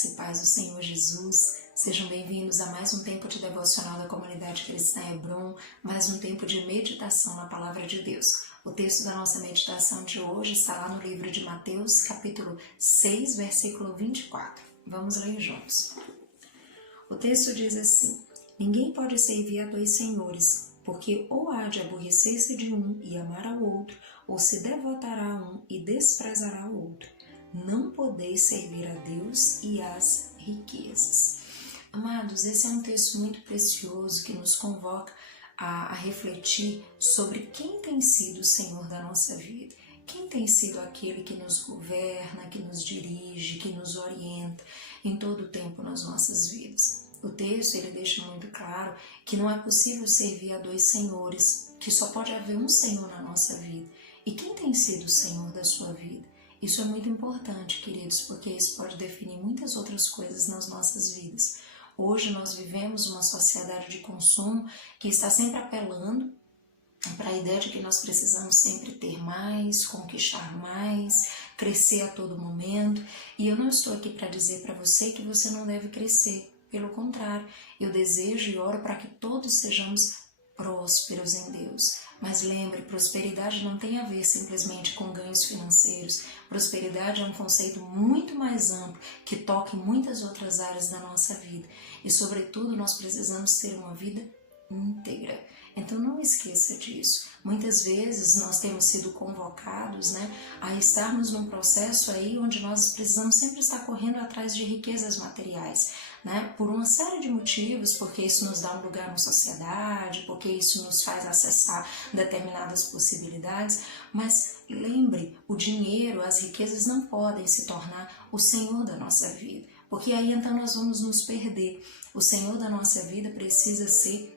Graça e paz do Senhor Jesus. Sejam bem-vindos a mais um tempo de devocional da comunidade cristã Hebron, mais um tempo de meditação na Palavra de Deus. O texto da nossa meditação de hoje está lá no livro de Mateus, capítulo 6, versículo 24. Vamos ler juntos. O texto diz assim: Ninguém pode servir a dois senhores, porque ou há de aborrecer-se de um e amar ao outro, ou se devotará a um e desprezará o outro. Não podeis servir a Deus e às riquezas. Amados, esse é um texto muito precioso que nos convoca a refletir sobre quem tem sido o Senhor da nossa vida. Quem tem sido aquele que nos governa, que nos dirige, que nos orienta em todo o tempo nas nossas vidas. O texto ele deixa muito claro que não é possível servir a dois senhores, que só pode haver um Senhor na nossa vida. E quem tem sido o Senhor da sua vida? Isso é muito importante, queridos, porque isso pode definir muitas outras coisas nas nossas vidas. Hoje nós vivemos uma sociedade de consumo que está sempre apelando para a ideia de que nós precisamos sempre ter mais, conquistar mais, crescer a todo momento. E eu não estou aqui para dizer para você que você não deve crescer. Pelo contrário, eu desejo e oro para que todos sejamos prósperos em Deus. Mas lembre, prosperidade não tem a ver simplesmente com ganhos financeiros. Prosperidade é um conceito muito mais amplo que toca em muitas outras áreas da nossa vida. E, sobretudo, nós precisamos ter uma vida íntegra. Então não esqueça disso. Muitas vezes nós temos sido convocados, a estarmos num processo aí onde nós precisamos sempre estar correndo atrás de riquezas materiais, por uma série de motivos, porque isso nos dá um lugar na sociedade, porque isso nos faz acessar determinadas possibilidades, mas lembre, o dinheiro, as riquezas não podem se tornar o Senhor da nossa vida, porque aí então nós vamos nos perder. O Senhor da nossa vida precisa ser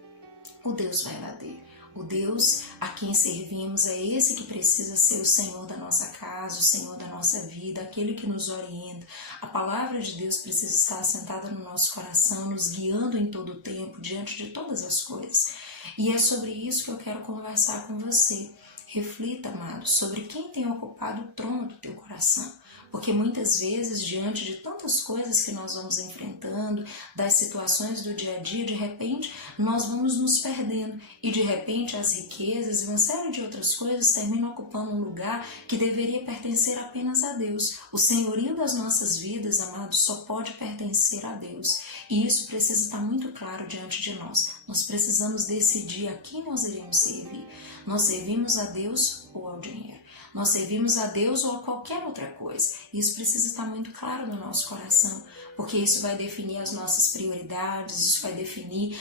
o Deus verdadeiro. O Deus a quem servimos é esse que precisa ser o Senhor da nossa casa, o Senhor da nossa vida, aquele que nos orienta. A palavra de Deus precisa estar assentada no nosso coração, nos guiando em todo o tempo, diante de todas as coisas. E é sobre isso que eu quero conversar com você. Reflita, amado, sobre quem tem ocupado o trono do teu coração. Porque muitas vezes, diante de tantas coisas que nós vamos enfrentando, das situações do dia a dia, de repente nós vamos nos perdendo e de repente as riquezas e uma série de outras coisas terminam ocupando um lugar que deveria pertencer apenas a Deus. O senhorio das nossas vidas, amados, só pode pertencer a Deus. E isso precisa estar muito claro diante de nós. Nós precisamos decidir a quem nós iremos servir. Nós servimos a Deus ou ao dinheiro? Nós servimos a Deus ou a qualquer outra coisa. Isso precisa estar muito claro no nosso coração, porque isso vai definir as nossas prioridades, isso vai definir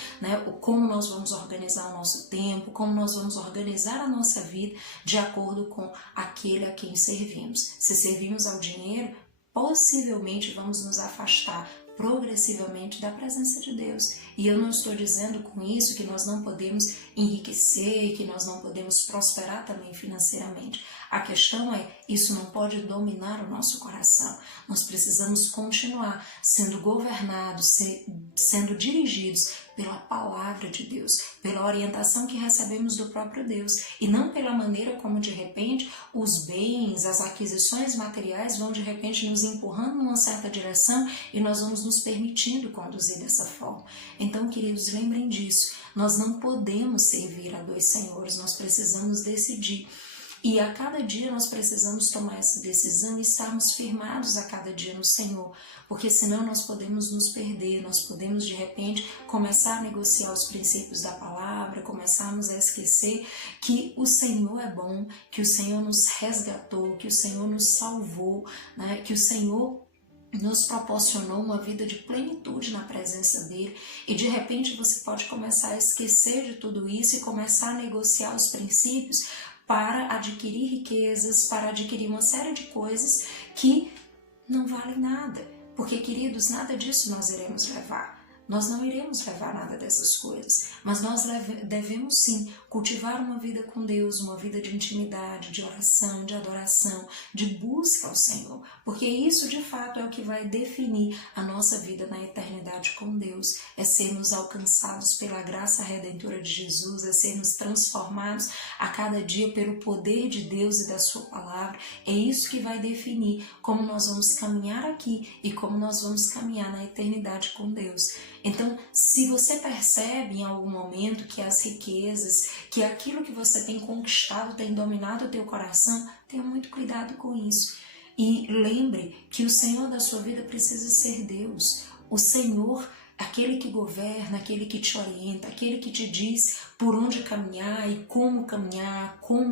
como nós vamos organizar o nosso tempo, como nós vamos organizar a nossa vida de acordo com aquele a quem servimos. Se servimos ao dinheiro, possivelmente vamos nos afastar progressivamente da presença de Deus. E eu não estou dizendo com isso que nós não podemos enriquecer, que nós não podemos prosperar também financeiramente. A questão é, isso não pode dominar o nosso coração. Nós precisamos continuar sendo governados, sendo dirigidos pela palavra de Deus, pela orientação que recebemos do próprio Deus, e não pela maneira como de repente os bens, as aquisições materiais vão de repente nos empurrando numa certa direção e nós vamos nos permitindo conduzir dessa forma. Então, queridos, lembrem disso. Nós não podemos servir a dois senhores, nós precisamos decidir. E a cada dia nós precisamos tomar essa decisão e estarmos firmados a cada dia no Senhor, porque senão nós podemos nos perder, nós podemos de repente começar a negociar os princípios da palavra, começarmos a esquecer que o Senhor é bom, que o Senhor nos resgatou, que o Senhor nos salvou, que o Senhor nos proporcionou uma vida de plenitude na presença dele, e de repente você pode começar a esquecer de tudo isso e começar a negociar os princípios para adquirir riquezas, para adquirir uma série de coisas que não valem nada, porque, queridos, nada disso nós iremos levar. nós não iremos levar nada dessas coisas, mas nós devemos sim cultivar uma vida com Deus, uma vida de intimidade, de oração, de adoração, de busca ao Senhor, porque isso de fato é o que vai definir a nossa vida na eternidade com Deus, é sermos alcançados pela graça redentora de Jesus, é sermos transformados a cada dia pelo poder de Deus e da sua palavra. É isso que vai definir como nós vamos caminhar aqui e como nós vamos caminhar na eternidade com Deus. Então, se você percebe em algum momento que as riquezas, que aquilo que você tem conquistado tem dominado o teu coração, tenha muito cuidado com isso. E lembre que o Senhor da sua vida precisa ser Deus. O Senhor, aquele que governa, aquele que te orienta, aquele que te diz por onde caminhar e como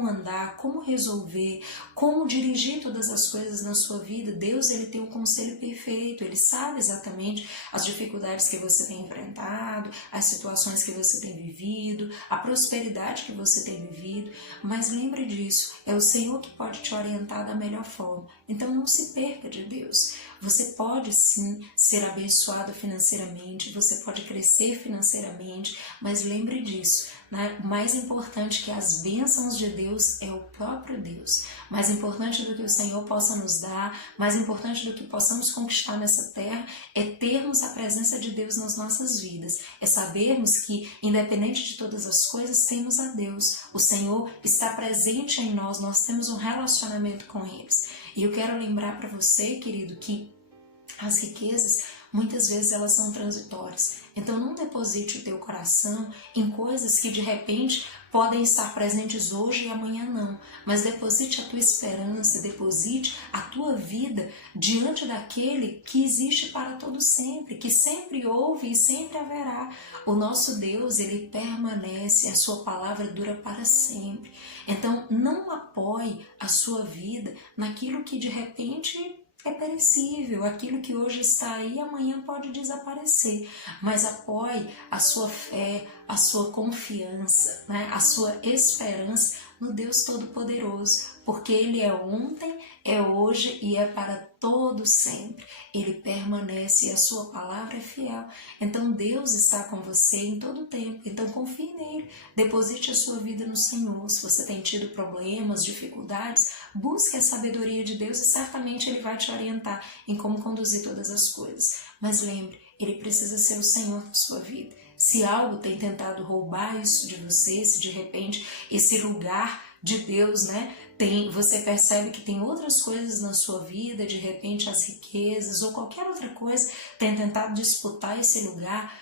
andar, como resolver, como dirigir todas as coisas na sua vida. Deus, ele tem um conselho perfeito, ele sabe exatamente as dificuldades que você tem enfrentado, as situações que você tem vivido, a prosperidade que você tem vivido, mas lembre disso, é o Senhor que pode te orientar da melhor forma. Então não se perca de Deus. Você pode sim ser abençoado financeiramente, você pode crescer financeiramente, mas lembre disso, né? O mais importante que as bênçãos de Deus é o próprio Deus. Mais importante do que o Senhor possa nos dar, mais importante do que possamos conquistar nessa terra, é termos a presença de Deus nas nossas vidas. É sabermos que, independente de todas as coisas, temos a Deus. O Senhor está presente em nós, nós temos um relacionamento com eles. E eu quero lembrar para você, querido, que as riquezas, muitas vezes elas são transitórias. Então não deposite o teu coração em coisas que de repente podem estar presentes hoje e amanhã não. Mas deposite a tua esperança, deposite a tua vida diante daquele que existe para todo sempre, que sempre houve e sempre haverá. O nosso Deus, ele permanece, a sua palavra dura para sempre. Então não apoie a sua vida naquilo que de repente é perecível, aquilo que hoje está aí, amanhã pode desaparecer, mas apoie a sua fé, a sua confiança, né? A sua esperança no Deus Todo-Poderoso, porque Ele é ontem, é hoje e é para todo sempre. Ele permanece e a sua palavra é fiel. Então Deus está com você em todo tempo, então confie nele, deposite a sua vida no Senhor. Se você tem tido problemas, dificuldades, busque a sabedoria de Deus e certamente Ele vai te orientar em como conduzir todas as coisas. Mas lembre, Ele precisa ser o Senhor da sua vida. Se algo tem tentado roubar isso de você, se de repente esse lugar de Deus, né, você percebe que tem outras coisas na sua vida, de repente as riquezas ou qualquer outra coisa tem tentado disputar esse lugar,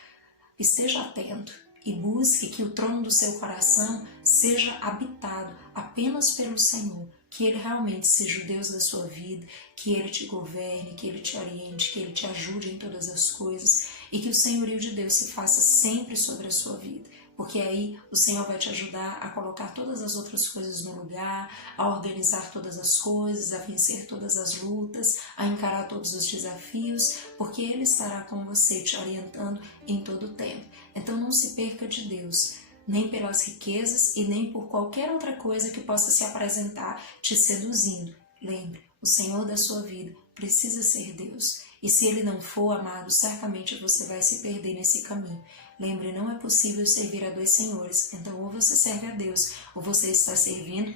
esteja atento e busque que o trono do seu coração seja habitado apenas pelo Senhor, que Ele realmente seja o Deus da sua vida, que Ele te governe, que Ele te oriente, que Ele te ajude em todas as coisas e que o senhorio de Deus se faça sempre sobre a sua vida, porque aí o Senhor vai te ajudar a colocar todas as outras coisas no lugar, a organizar todas as coisas, a vencer todas as lutas, a encarar todos os desafios, porque Ele estará com você te orientando em todo o tempo. Então não se perca de Deus, nem pelas riquezas e nem por qualquer outra coisa que possa se apresentar te seduzindo. Lembre, o Senhor da sua vida precisa ser Deus. E se Ele não for, amado, certamente você vai se perder nesse caminho. Lembre, não é possível servir a dois senhores. Então, ou você serve a Deus, ou você está servindo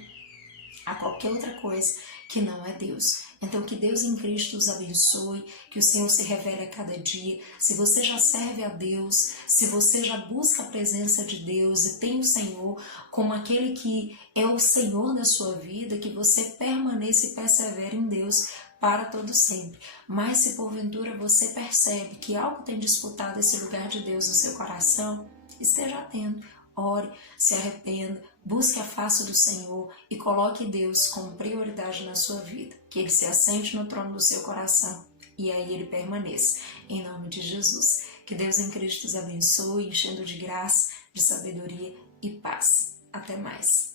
a qualquer outra coisa que não é Deus. Então, que Deus em Cristo os abençoe, que o Senhor se revele a cada dia. Se você já serve a Deus, se você já busca a presença de Deus e tem o Senhor como aquele que é o Senhor da sua vida, que você permaneça e persevere em Deus para todo sempre. Mas se porventura você percebe que algo tem disputado esse lugar de Deus no seu coração, esteja atento, ore, se arrependa, busque a face do Senhor e coloque Deus como prioridade na sua vida, que Ele se assente no trono do seu coração e aí Ele permaneça, em nome de Jesus. Que Deus em Cristo os abençoe, enchendo de graça, de sabedoria e paz. Até mais.